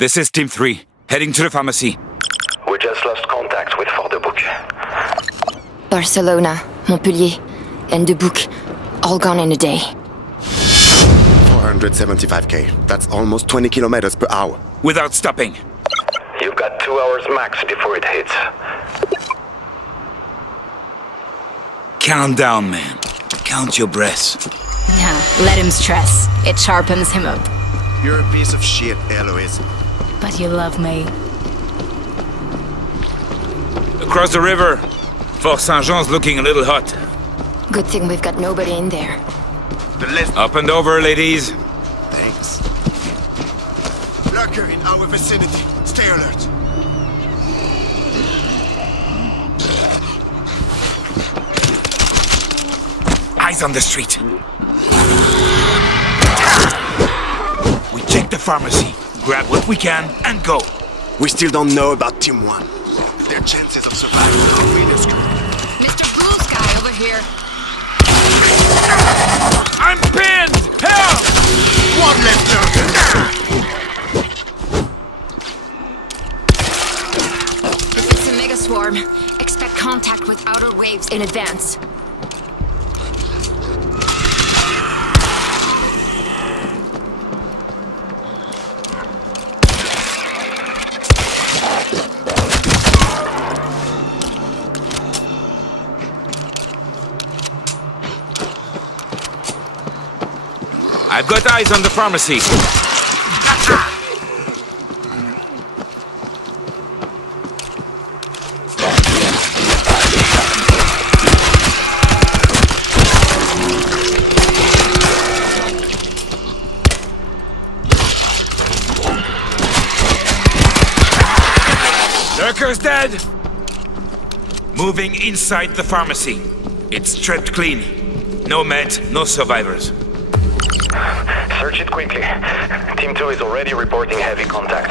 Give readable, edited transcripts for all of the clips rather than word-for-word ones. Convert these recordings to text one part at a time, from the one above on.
This is Team 3, heading to the pharmacy. We just lost contact with Fort-de-Bouc. Barcelona, Montpellier, and De Bouc, all gone in a day. 475k. That's almost 20 kilometers per hour. Without stopping. You've got 2 hours max before it hits. Calm down, man. Count your breaths. Yeah, let him stress. It sharpens him up. You're a piece of shit, Eloise. But you love me. Across the river, Fort Saint-Jean's looking a little hot. Good thing we've got nobody in there. The list. Up and over, ladies. Thanks. Lurker in our vicinity. Stay alert. Eyes on the street. We check the pharmacy, grab what we can, and go. We still don't know about Team 1. Their chances of survival are minuscule. Mr. Blue Sky over here. I'm pinned! Help! One left lurker. If it's a mega swarm, expect contact with outer waves in advance. I've got eyes on the pharmacy. Lurker's dead! Moving inside the pharmacy. It's stripped clean. No meds, no survivors. Search it quickly. Team 2 is already reporting heavy contact.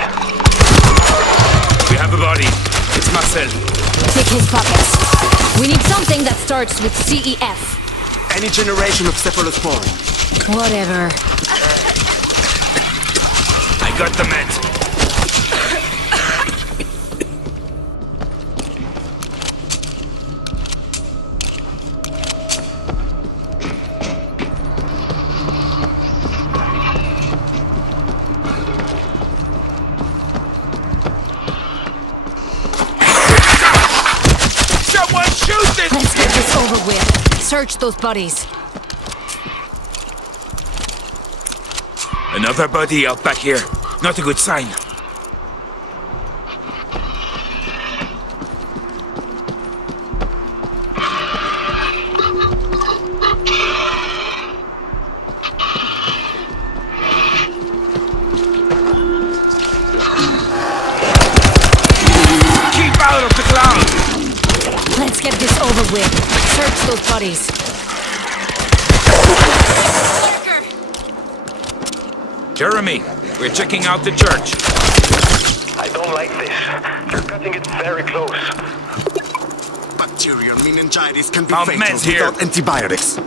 We have a body. It's Marcel. Tick his pockets. We need something that starts with CEF. Any generation of cephalosporin. Whatever. I got the meds. Let's get this over with. Search those bodies. Another body out back here. Not a good sign. Keep out of the cloud! Let's get this over with. Search those bodies. Jeremy, we're checking out the church. I don't like this. You're cutting it very close. Bacterial meningitis can be Found fatal meds here. without antibiotics.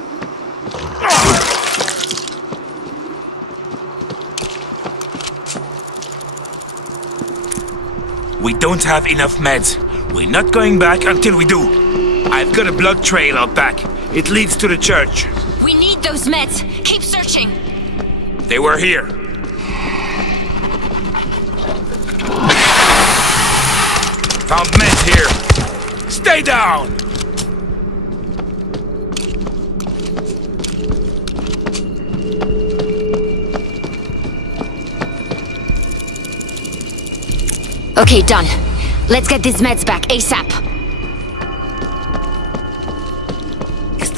We don't have enough meds. We're not going back until we do. I've got a blood trail out back. It leads to the church. We need those meds. Keep searching. They were here. Found meds here. Stay down! Okay, done. Let's get these meds back ASAP. It's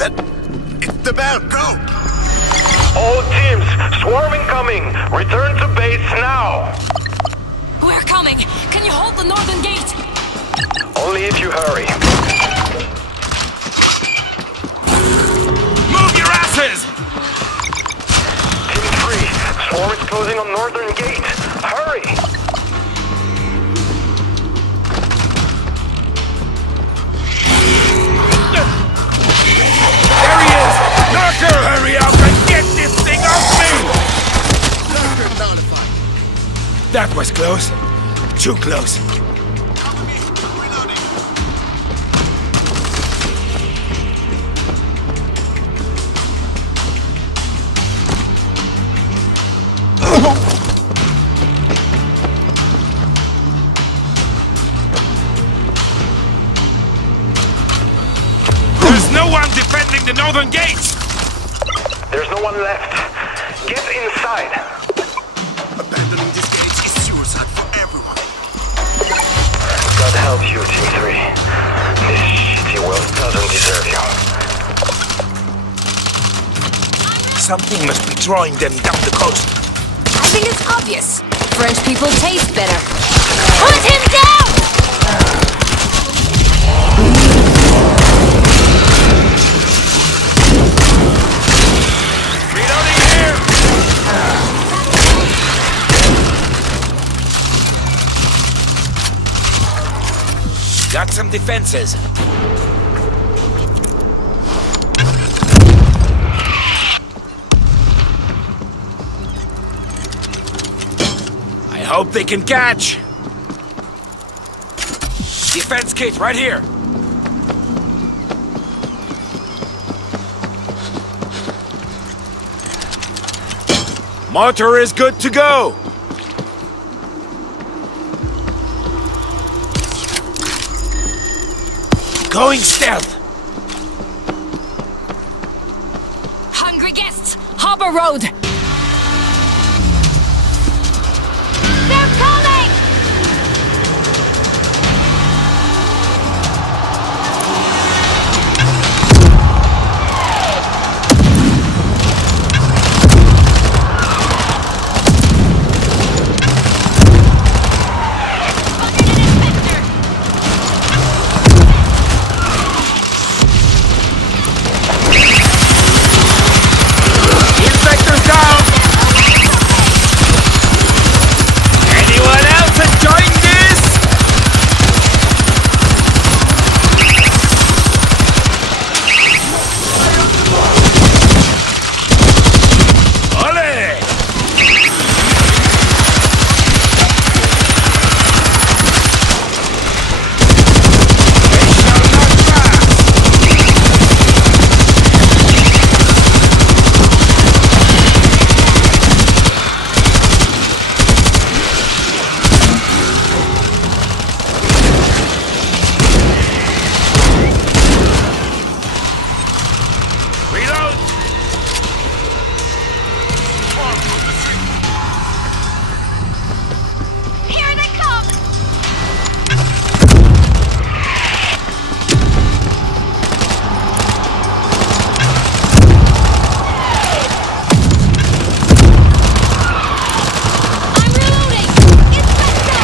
the bell. Go! All teams, swarm incoming! Return to base now! We're coming. Can you hold the northern gate? Only if you hurry. Move your asses! Team 3, swarm is closing on northern gate. Hurry! There he is! Lurker, hurry up and get this thing off me! Lurker nullified. That was close. Too close. Cover me. I'm reloading. There's no one defending the northern gates! There's no one left. Get inside. Abandoning these gates is suicide for everyone. God help you, Team 3. This shitty world doesn't deserve you. Something must be drawing them down the coast. I think it's obvious. French people taste better. Put him down! Reloading here! Got some defenses. I hope they can catch. Defense kit right here. Motor is good to go. Going stealth. Hungry guests! Harbor Road! They're coming! Inspector's down. Anyone else enjoying this? Ole! Reload! Here they come! I'm reloading! Inspector,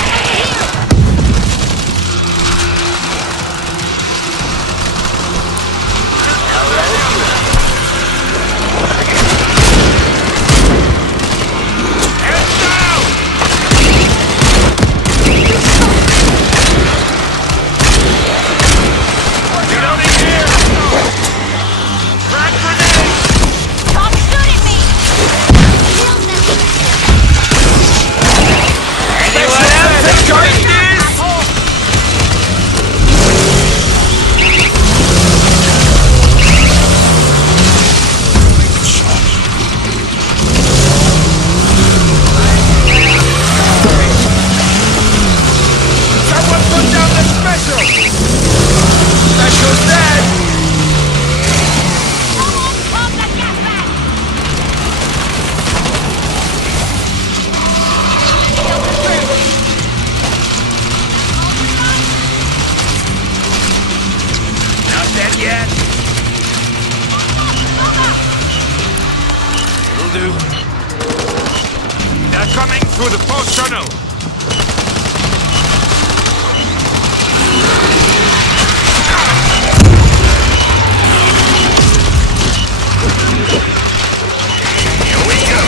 over here! Heads down! Reloading here! Frag grenade! Stop shooting me! Anyone else enjoying this? Someone put down the special! Special's dead! Someone pop the gas bag! Not dead yet. Will do. They're coming through the post tunnel. Here we go.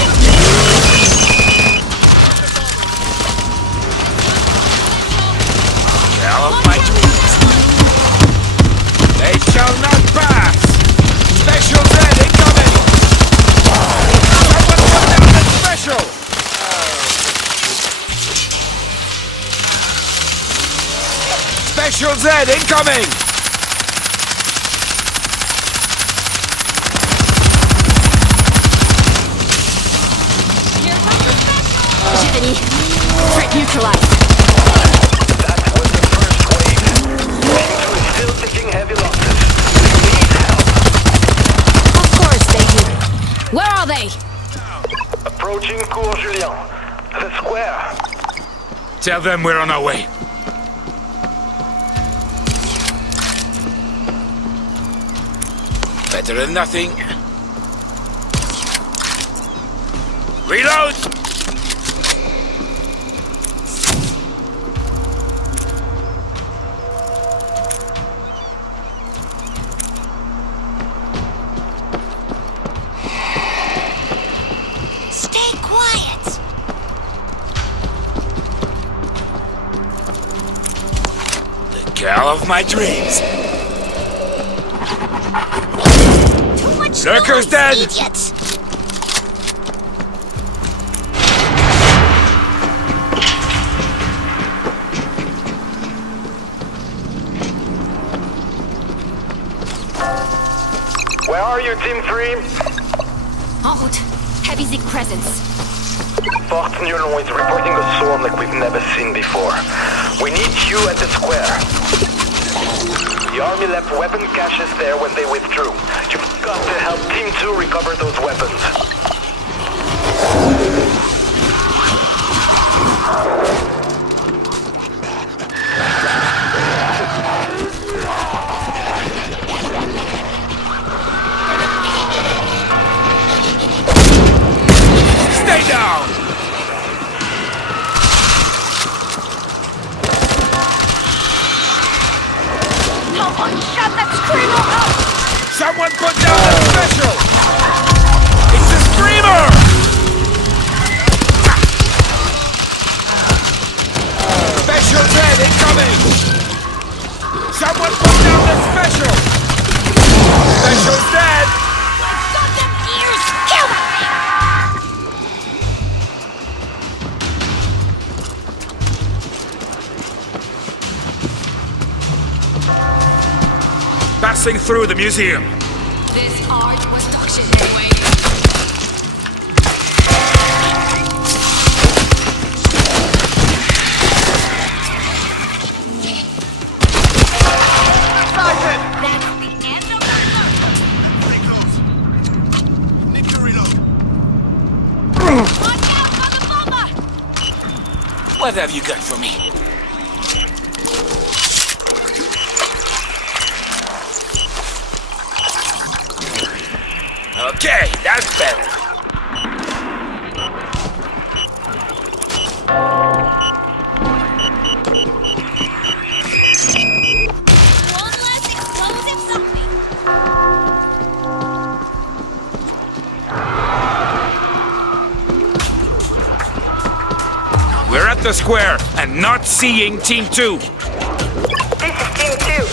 Hell of my dreams. They shall not pass. Special dead incoming. Someone put down the special. Special Z incoming! J'ai fini. Threat neutralized. That was the first wave. Team 2 is still taking heavy losses. We need help. Of course they do. Where are they? Approaching Cours Julien. The square. Tell them we're on our way. Better than nothing. Reload! Stay quiet. The girl of my dreams. Too much Lurker's noise, dead. idiots. Where are you, Team 3? En route. Heavy Zeke presence. Fort Nulon is reporting a swarm like we've never seen before. We need you at the square. The army left weapon caches there when they withdrew. You've got to help Team 2 recover those weapons. Stay down! Someone shut that screamer up! Someone put down that special! It's a screamer! Special Z incoming! Someone put down that special! Special's dead! Got them ears! Kill them! Passing through the museum. This art was auctioned anyway. That's the end of Need to reload. Watch out for the bomber! What have you got for me? Okay, that's better. One less explosive zombie. We're at the square and not seeing Team 2. This is Team 2.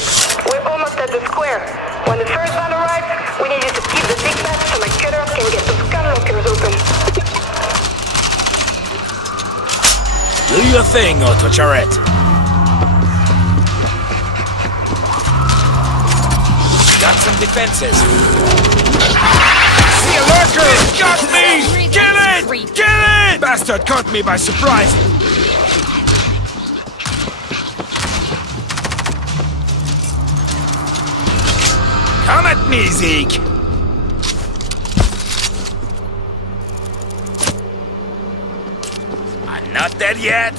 We're almost at the square. When the first van arrives, we need you to keep the big map so my cutter can get those gun lockers open. Do your thing, Auto Charette. Got some defenses. See a lurker! It got me! Kill it! Kill it! Bastard caught me by surprise. Come at me, Zeke! I'm not dead yet.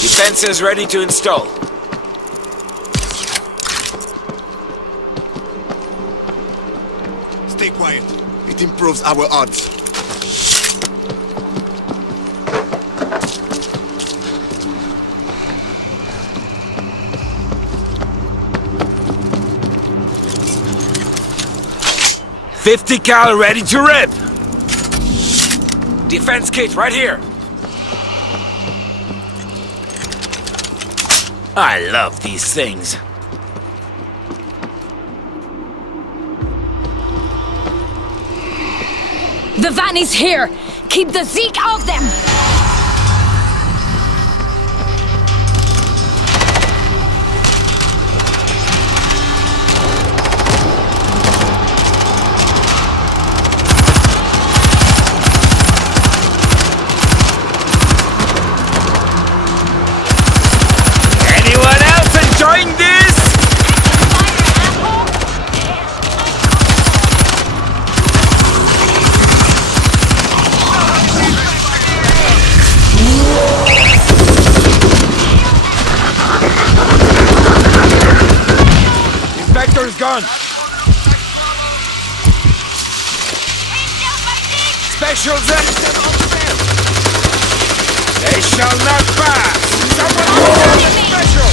Defenses ready to install. Stay quiet. It improves our odds. .50 cal ready to rip. Defense kit right here. I love these things. The van is here! Keep the Zeke off them! Anyone else enjoying this? Inspector's gone. Special They shall not pass. Someone else the special.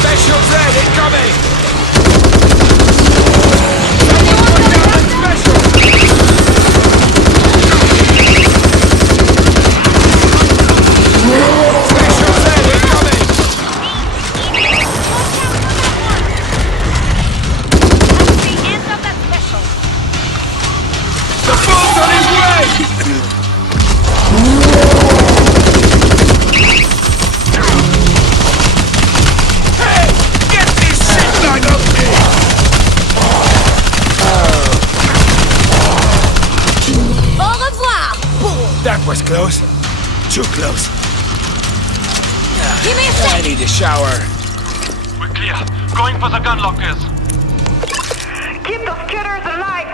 Special Z incoming. Someone down the special. Special Z incoming. The fool's on his way! Hey! Get this shit bag up here! Au revoir! That was close. Too close. Give me a I sec! need a shower. We're clear. Going for the gun lockers. Keep those killers alive!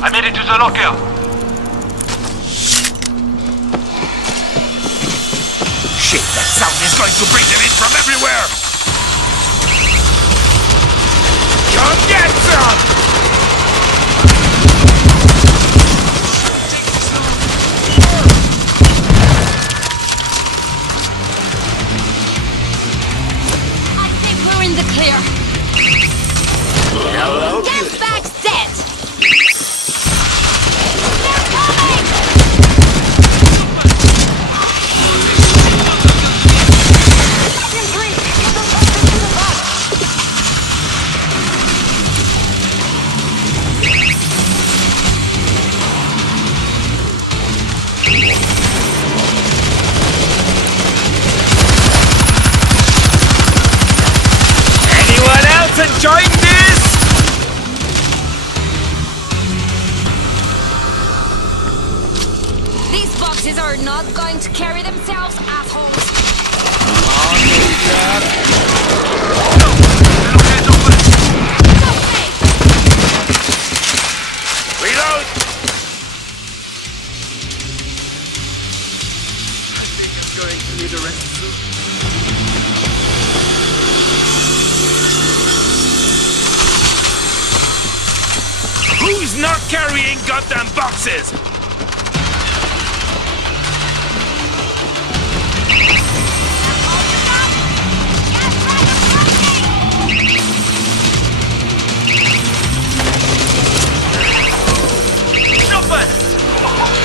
I made it to the locker. Shit, that sound is going to bring them in from everywhere! Come get some! I think we're in the clear. Hello, Gas bag's dead! They're anyone else enjoying this? These boxes are not going to carry themselves, assholes. Reload! Going to need a rest soon. Who's not carrying goddamn boxes? Stupid!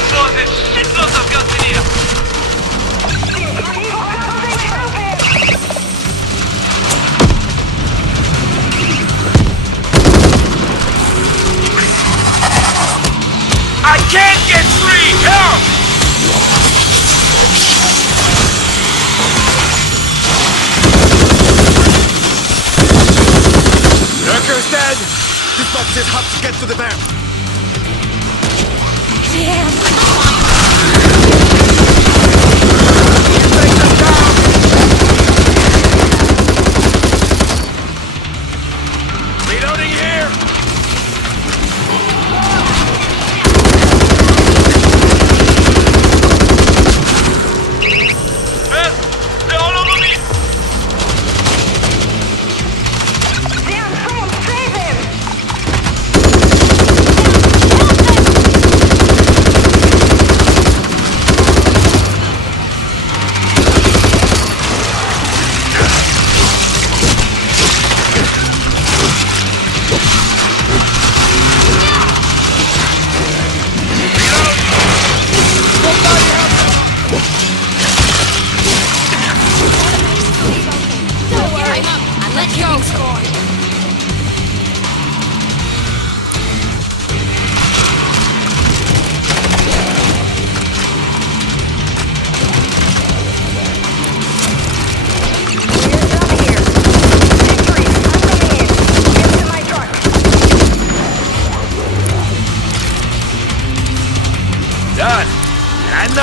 So there's shitloads of guns in here. I can't get free! Help! Lurker's dead! This box is hot to get to the van. Take them down! Reloading here! They're all over me. Damn, someone save him!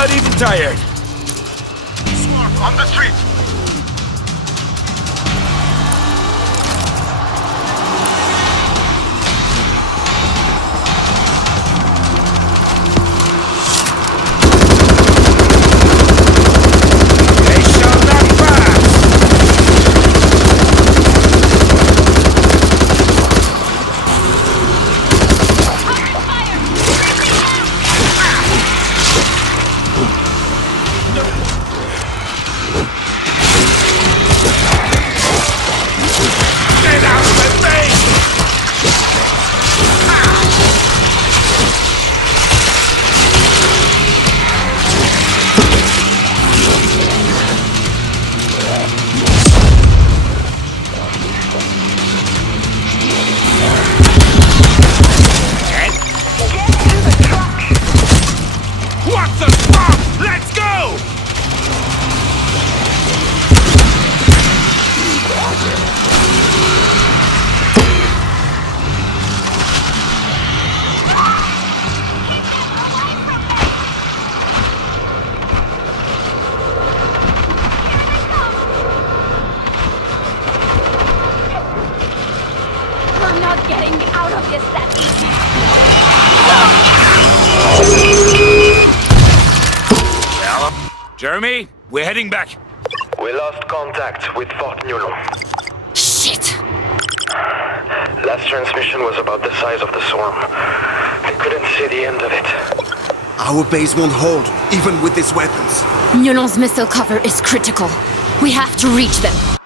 not even tired. Swarm on the street. They shall not pass! Get out of my face! What the fuck? Let's go! We're not getting out of this that easy. Jeremy, we're heading back. We lost contact with Fort Newland. Shit! Last transmission was about the size of the swarm. They couldn't see the end of it. Our base won't hold, even with these weapons. Newland's missile cover is critical. We have to reach them.